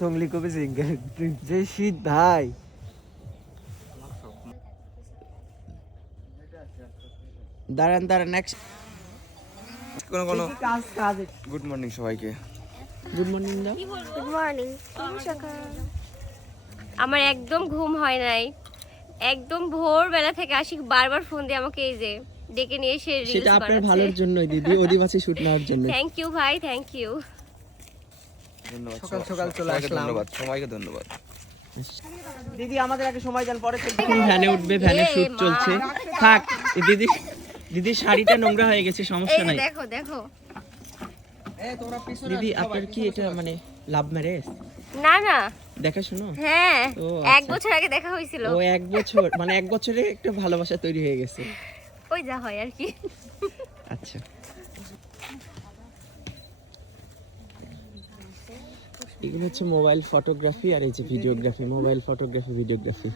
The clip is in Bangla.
সঙ্গলি কবে সিঙ্গেল যে শীত ভাই। দাঁড়ান নেক্সট কোনো কাজ গুড মর্নিং সবাইকে। গুড মর্নিং দাও। Good morning. আমার একদম ঘুম হয় নাই, একদম ভোরবেলা থেকে আশিক বারবার ফোন দিয়ে আমাকে এই যে ডেকে নিয়ে এসে রিলস বানাচ্ছে। সেটা আপনার ভালোর জন্যই দিদি, অধিবাসী শুট নেওয়ার জন্য। থ্যাংক ইউ ভাই, থ্যাংক ইউ। ধন্যবাদ, সকাল চলে আসলাম। ধন্যবাদ সবাইকে, ধন্যবাদ। দিদি আমাদের আগে সময় যান, পরে ভ্যানে উঠবে, ভ্যানে শুট চলছে। থাক দিদি শাড়িটা নোংরা হয়ে গেছে, সমস্যা নাই। দেখো দেখো দিদি আপনার কি এটা মানে লাভ ম্যারেজ? না না, দেখা শুনো। হ্যাঁ ও, 1 আচ্ছা। বছর আগে দেখা হয়েছিল। ও 1 বছর মানে 1 বছরে একটা ভালোবাসা তৈরি হয়ে গেছে। ওই যা হয় আর কি। আচ্ছা এগুলো হচ্ছে মোবাইল ফটোগ্রাফি আর এই যে ভিডিওগ্রাফি, মোবাইল ফটোগ্রাফি ভিডিওগ্রাফি।